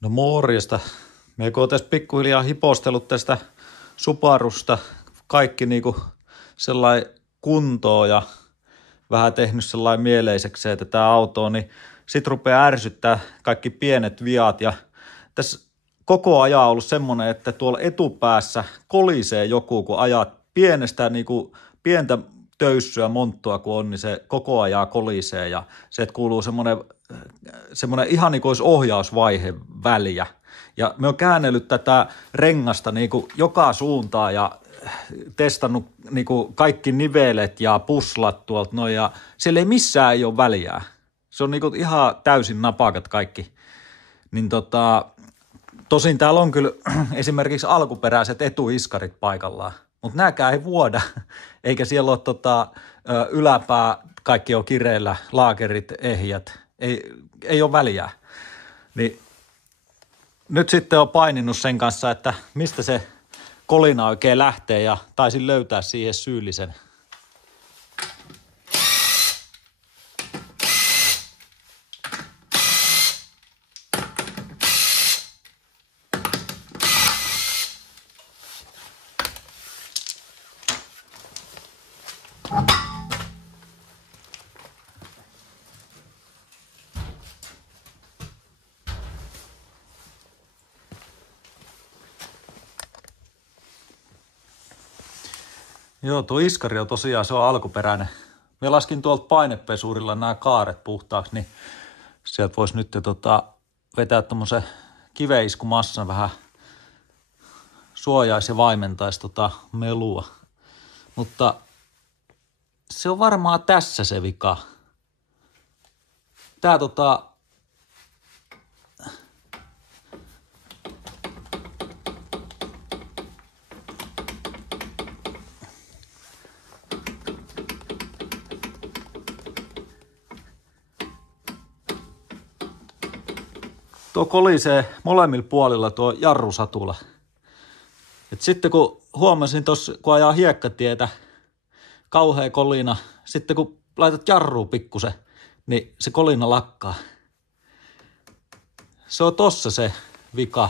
No morjesta. Me kun tässä pikkuhiljaa hipostellut tästä Subarusta kaikki niinku sellainen kuntoon ja vähän tehnyt sellainen mieleiseksi, että tämä auto on, niin sit rupeaa ärsyttää kaikki pienet viat ja tässä koko ajan on ollut semmoinen, että tuolla etupäässä kolisee joku, kun ajat pienestä niinku pientä töyssyä monttua kun on, niin se koko ajan kolisee ja se, että kuuluu semmoinen ihan niin kuin olisi ohjausvaihe väliä. Ja me on käännellyt tätä rengasta niin kuin joka suuntaan ja testannut niin kuin kaikki nivelet ja puslat tuolta noin ja siellä ei missään ei ole väliä. Se on niin kuin ihan täysin napakat kaikki. Niin tosin täällä on kyllä esimerkiksi alkuperäiset etuiskarit paikallaan, mutta nääkään ei vuoda, eikä siellä ole yläpää, kaikki on kireillä, laakerit, ehjät, ei ole väliä. Niin nyt sitten on paininut sen kanssa, että mistä se kolina oikein lähtee ja taisin löytää siihen syyllisen. Joo, tuo iskari on tosiaan, se on alkuperäinen. Me laskin tuolta painepesurilla nämä kaaret puhtaaksi, niin sieltä voisi nyt vetää tommosen kiveiskumassan vähän suojaisi ja vaimentaisi melua. Mutta se on varmaan tässä se vika. Tää tuo kolisee molemmilla puolilla tuo jarrusatula. Et sitten kun huomasin tuossa, kun ajaa hiekkatietä, kauhea kolina, sitten kun laitat jarruun pikkusen, niin se kolina lakkaa. Se on tossa se vika.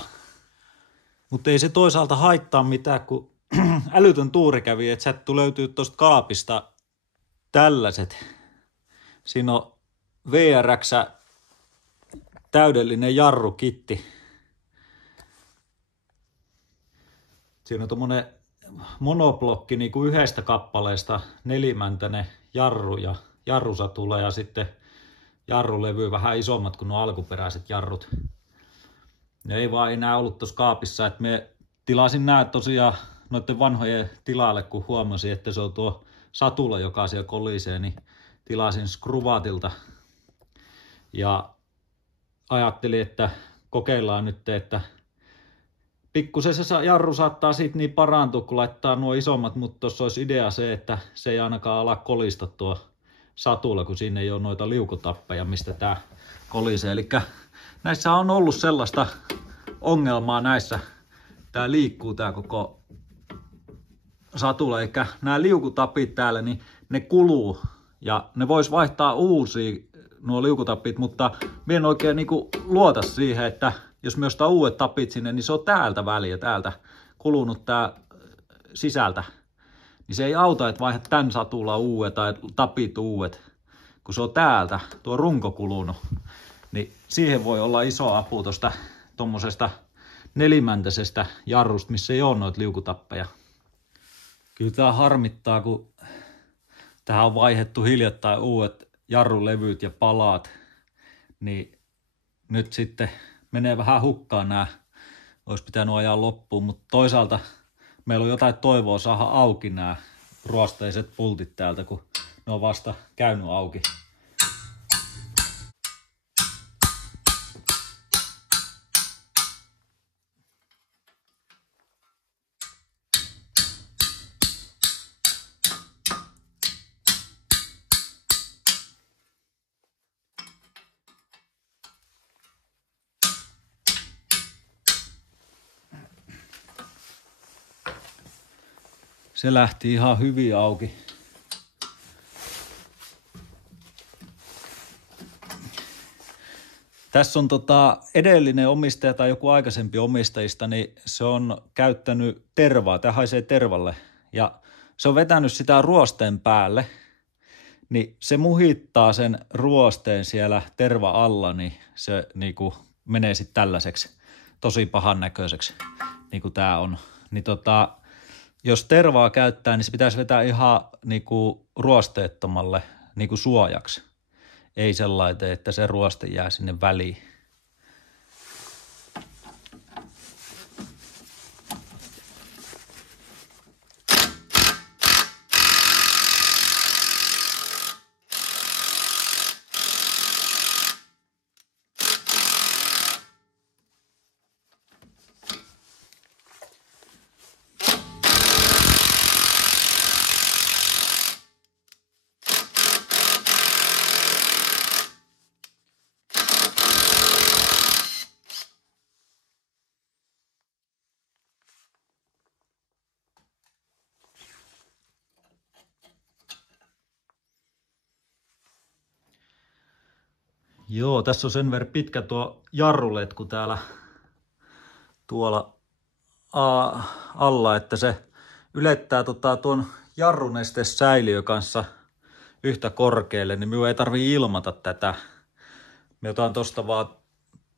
Mutta ei se toisaalta haittaa mitään, kun älytön tuuri kävi, että sattuu löytyy tuosta kaapista tällaiset. Siinä on VRX täydellinen jarrukitti. Siinä on tommonen monoblokki niin kuin yhdestä kappaleesta nelimäntäinen jarru ja jarrusatula ja sitten jarrulevy vähän isommat kuin nuo alkuperäiset jarrut. Ne ei vaan enää ollut tuossa kaapissa, että me tilasin nää tosiaan noiden vanhojen tilalle, kun huomasin, että se on tuo satula, joka siellä kolisee, niin tilasin Skruvatilta ja ajattelin, että kokeillaan nyt, että pikkusen se jarru saattaa siitä niin parantua, kun laittaa nuo isommat, mutta tuossa olisi idea se, että se ei ainakaan ala kolista tuo satula, kun siinä ei ole noita liukutappeja, mistä tää kolisee. Eli näissä on ollut sellaista ongelmaa näissä. Tää liikkuu tää koko satula, eli nämä liukutapit täällä, niin ne kuluu ja ne vois vaihtaa uusia nuo liukutapit, mutta minä en oikein niinku luota siihen, että jos me ostaa uudet tapit sinne, niin se on täältä väliä, täältä kulunut tää sisältä. Niin se ei auta, että vaihdat tän satulla uudet tai tapit uudet, kun se on täältä, tuo runko kulunut. Niin siihen voi olla iso apu tuosta tommosesta nelimäntäisestä jarrusta, missä ei ole noita liukutappeja. Kyllä tää harmittaa, kun tähän on vaihdettu hiljattain uudet jarrulevyt ja palaat, niin nyt sitten menee vähän hukkaan nämä. Olisi pitänyt ajaa loppuun, mutta toisaalta meillä on jotain toivoa saada auki nämä ruosteiset pultit täältä, kun ne on vasta käynyt auki. Se lähti ihan hyvin auki. Tässä on edellinen omistaja tai joku aikaisempi omistajista, niin se on käyttänyt tervaa, tämä haisee tervalle ja se on vetänyt sitä ruosteen päälle, niin se muhittaa sen ruosteen siellä terva alla, niin se niinku menee sitten tällaiseksi tosi pahan näköiseksi, niin kuin tämä on. Niin jos tervaa käyttää, niin se pitäisi vetää ihan niinku ruosteettomalle niinku suojaksi. Ei sellainen, että se ruoste jää sinne väliin. Joo, tässä on sen verran pitkä tuo jarruletku täällä tuolla alla, että se ylettää tuon jarrunestesäiliön kanssa yhtä korkealle, niin minun ei tarvitse ilmata tätä. Me otan tosta vaan,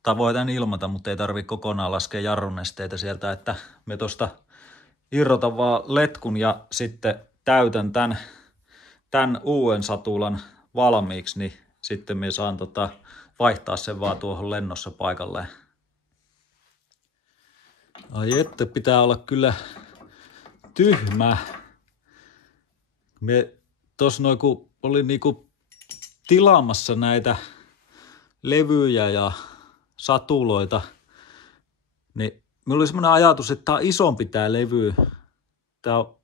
tai voidaan ilmata, mutta ei tarvitse kokonaan laskea jarrunesteitä sieltä, että me tosta irrotan vaan letkun ja sitten täytän tämän uuden satulan valmiiksi, niin sitten me saan vaihtaa sen vaan tuohon lennossa paikalleen. Ai että pitää olla kyllä tyhmä. Me tossa noin kun olin niinku tilaamassa näitä levyjä ja satuloita, niin minulla oli semmoinen ajatus, että tää on isompi tää levy. Tää on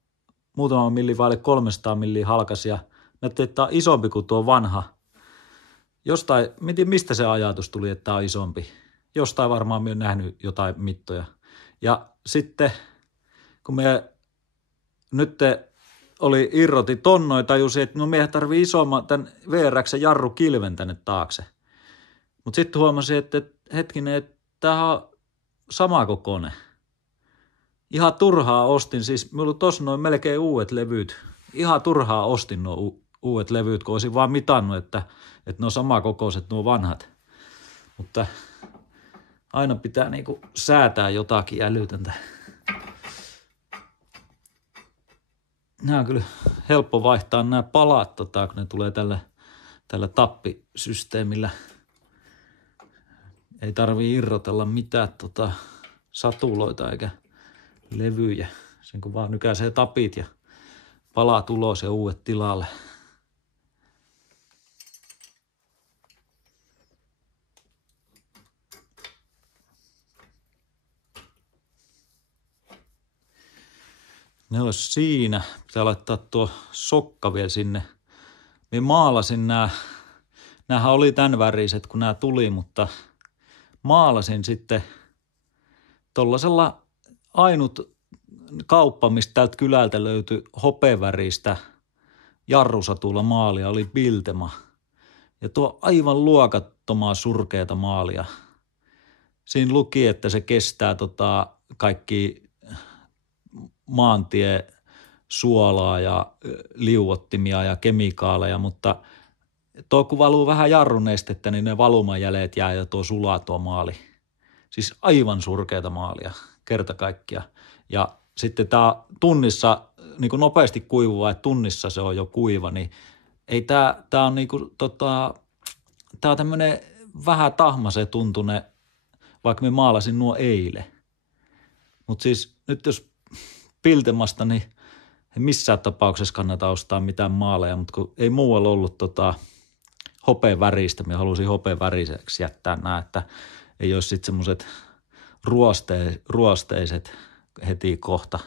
muutama milli vaille 300 milliä halkas ja näytti, että tää on isompi kuin tuo vanha. Jostain, mietin mistä se ajatus tuli, että tää on isompi. Jostain varmaan minä olen nähnyt jotain mittoja. Ja sitten kun me nyt irroti ton noin, tajusin, että no meidän tarvii isomman tämän VRX:n jarrukilven tänne taakse. Mutta sitten huomasin, että hetkinen, että tämä on sama kokoinen. Ihan turhaa ostin, siis minulla on tossa noin melkein uudet levyt. Ihan turhaa ostin nuo uudet levyt, kun olisin vaan mitannut, että ne on samakokoiset nuo vanhat. Mutta aina pitää niinku säätää jotakin älytöntä. Nämä on kyllä helppo vaihtaa nämä palat, kun ne tulee tällä tappisysteemillä. Ei tarvii irrotella mitään satuloita eikä levyjä. Sen kun vaan nykäisee tapit ja palat ulos ja uudet tilalle. Ne olisi siinä. Pitää laittaa tuo sokka vielä sinne. Minä maalasin näähän oli tämän väriset kun nämä tuli, mutta maalasin sitten tollasella ainut kauppa, mistä täältä kylältä löytyi hopeaväristä jarrusatulla maalia, oli Biltema. Ja tuo aivan luokattomaa surkeata maalia. Siinä luki, että se kestää kaikki maantie suolaa ja liuottimia ja kemikaaleja, mutta tuo kun valuu vähän jarrunestettä, niin ne valumajäljet jää ja tuo sulaa tuo maali. Siis aivan surkeata maalia, kerta kaikkia. Ja sitten tämä tunnissa niin kuin nopeasti kuivuva, että tunnissa se on jo kuiva, niin ei tämä on niinku tää on tämmönen vähän tahmaisen tuntune, vaikka me maalasin nuo eilen. Mutta siis nyt jos Biltemasta, niin ei missään tapauksessa kannata ostaa mitään maaleja, mutta kun ei muualla ollut hopeaväristä, minä halusin hopeaväriseksi jättää nämä, että ei olisi sitten semmoiset ruosteiset heti kohta.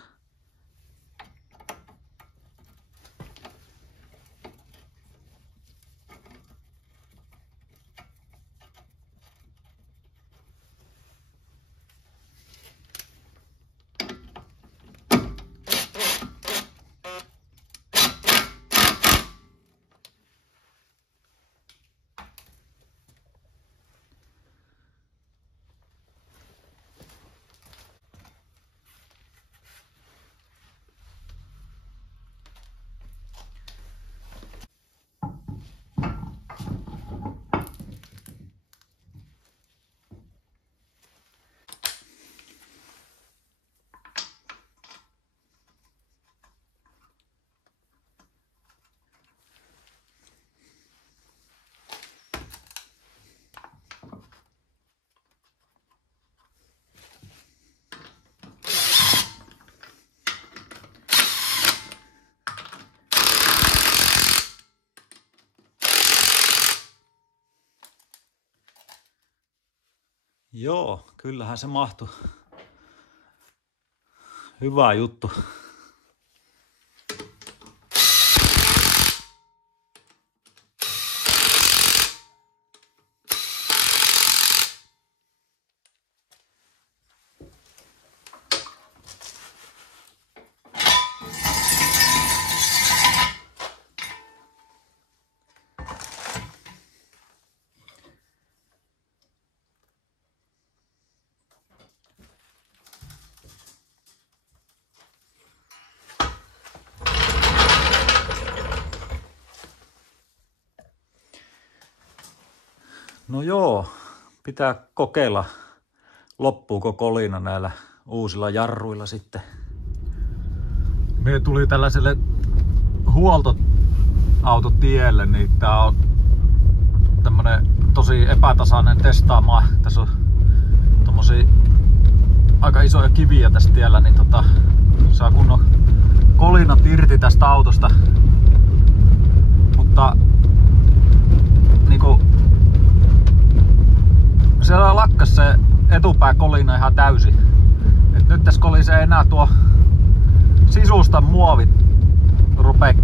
Joo, kyllähän se mahtui. Hyvä juttu. No joo, pitää kokeilla, loppuuko kolina näillä uusilla jarruilla sitten. Me tuli tällaiselle huoltoautotielle, niin tää on tämmönen tosi epätasainen testaamaan. Tässä on tommosia aika isoja kiviä tässä tiellä, niin saa kunnon kolinat irti tästä autosta. Mutta niinku siellä lakkas se etupääkolina ihan täysin. Et nyt tässä kolisee enää tuo sisusta muovit rupee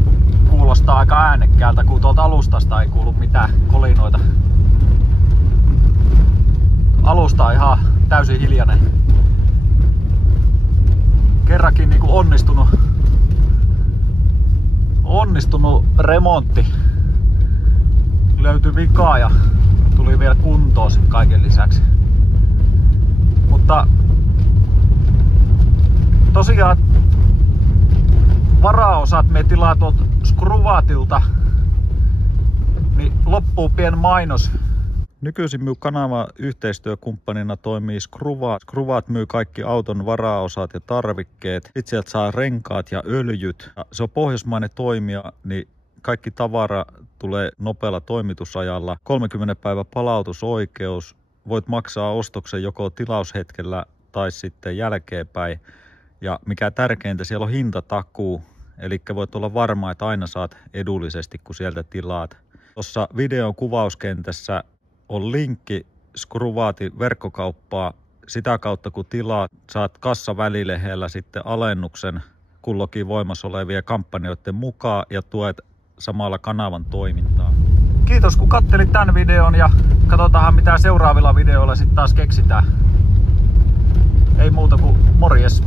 kuulostaa aika äänekkäältä, kun tuolta alustasta ei kuulu mitään kolinoita. Alusta on ihan täysin hiljainen. Kerrankin niinku onnistunut remontti. Löytyi vikaa ja tuli vielä kuntoon sit kaiken lisäksi. Mutta tosiaan varaosat me tilaa tuolta Skruvatilta, niin loppuu pien mainos. Nykyisin minun kanavan yhteistyökumppanina toimii Skruvat. Skruvat myy kaikki auton varaosat ja tarvikkeet. Sitten sieltä saa renkaat ja öljyt. Se on pohjoismainen toimija, niin kaikki tavara tulee nopealla toimitusajalla. 30 päivän palautusoikeus. Voit maksaa ostoksen joko tilaushetkellä tai sitten jälkeenpäin. Ja mikä tärkeintä, siellä on hintatakuu. Eli voit olla varma, että aina saat edullisesti, kun sieltä tilaat. Tuossa videon kuvauskentässä on linkki Skruvatin verkkokauppaa. Sitä kautta kun tilaat, saat kassavälilehellä sitten alennuksen kullokin voimassa olevien kampanjoiden mukaan ja tuet samalla kanavan toimintaa. Kiitos kun katselit tämän videon ja katsotaan mitä seuraavilla videoilla sitten taas keksitään. Ei muuta kuin morjes!